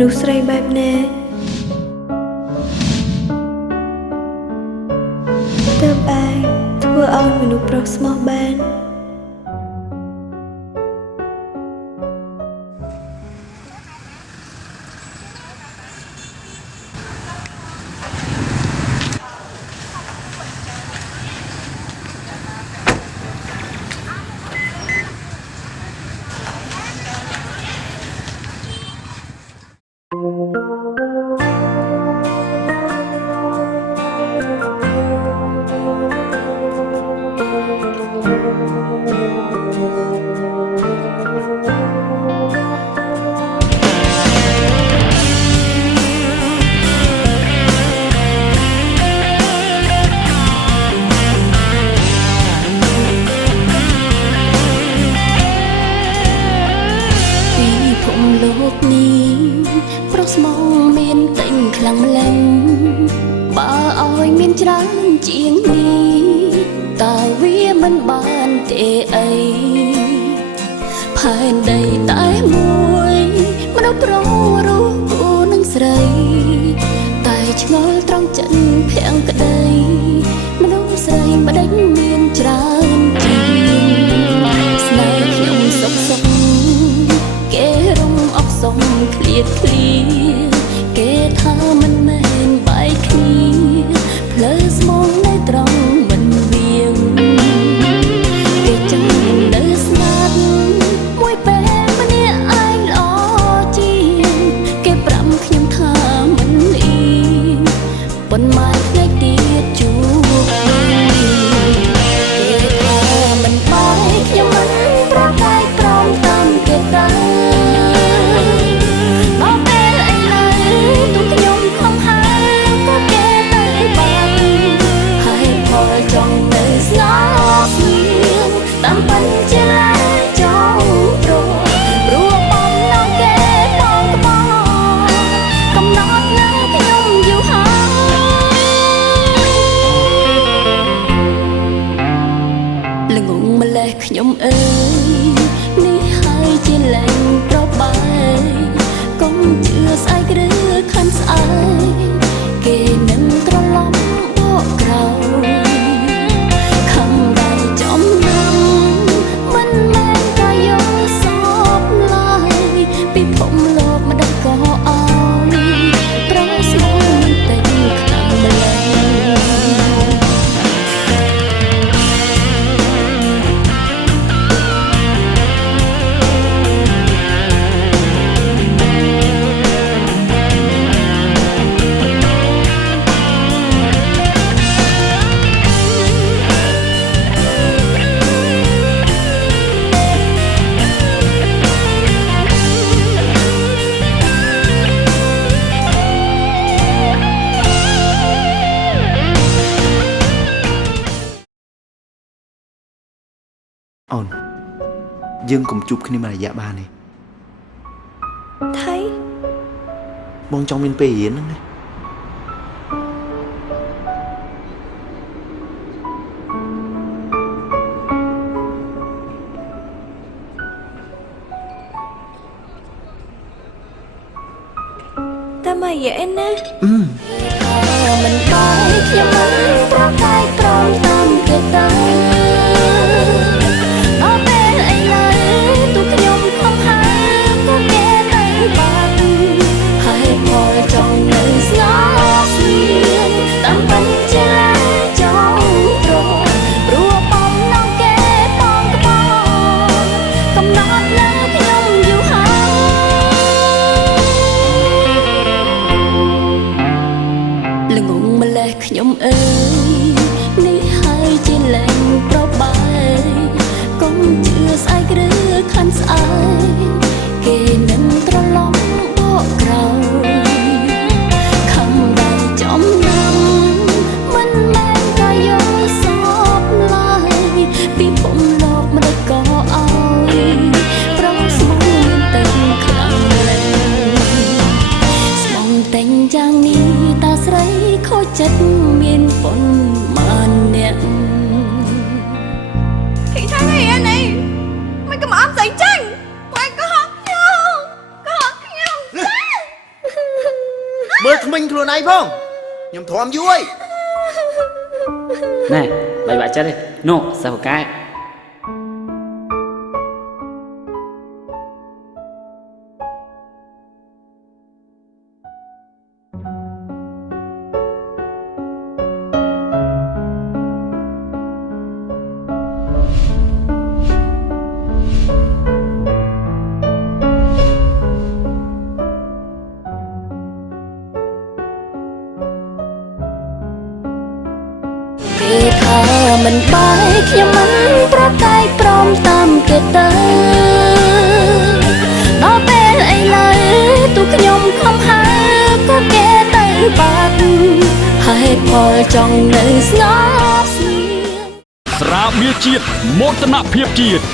មនុស្សស្រីបែបណាទើបអាចធ្វើឲ្យមនុស្សប្រុសស្មោះបានលោកនេះប្រុសស្មងមានតែងខ្លាំងម្លឹងបើឲ្យមានច្រើនជាងនេះតើវាមិនបានទេអីផែនដីតែមួយមនុស្សប្រុសរស់គូនឹងស្រីតែឆ្ងល់ត្រង់ចិនភាំងក្តីមនុស្សស្រីមិនដេញមានច្រើនជាងស្នេហ៍ខ្ញុំសុខសុខគេរំអកសុំឃ្លាតឃ្លាគេថាមិនមែនបែកគ្នាផ្លូវស្មងនៅត្រង់មិនវៀងគេចាំនៅស្ងាត់មួយពេលម្នាក់ឯងល្អជាងគេប្រាំខ្ញុំថាមិនអ៊ីប៉ុន្មានថ្ងៃទៀតជួបគេថាមិនបែកខ្ញុំមិនប្រកែកព្រមតាមគេតាខ្ញុំអើយនេះហើយជាលែងប្របែកុំជឿស្អែកឬខំស្អែកគេនឹងត្រឡប់បកក្រោយខំដៃចំណាំមិនមែនតែយកសពឡើយពីភពលោកម្ដេចក៏អោយប្រោស្មោះមិនតែខ្លាំងម្ល៉េះអូនយើងកុំជួបគ្នាមួយរយៈបានទេថៃបងចង់មានពេលរៀនហ្នឹងណាតែមកយាឯណាមិនបែកខ្ញុំមិនប្រកែកព្រមតាមគេតាខ្ញុំអើយនេះហើយជាលែងប្របែកុំជឿស្អែកឬខំស្អែកគេនឹងត្រឡប់បកក្រោយខំដៃចំណាំមិនមែនតែយកសពឡើយពីភពលោកម្ដេចក៏អោយប្រងស្មោះមានតែខ្លាំងម្ល៉េះស្មងតែងយ៉ាងនេះតាស្រីខូចចិត្តមានប៉ុន្មានអ្នកពីថានេះអានេះមិនក៏មកអត់ស្អីចាញ់មិនក៏ហត់ខ្ញុំចា ខ្លួនឯងផងខ្ញុំទ្រាំយូរហើយ Này, bày bạ chết đi. Nô, sao một cái. Kể thơ mình bay khi mình pro tay prom tam kể tơ đó bên ấy lời tu nhom không hay có kể tay bạc hai pol trong nơi ngõ ស្រាបៀរជាតិមោទនភាពជាតិ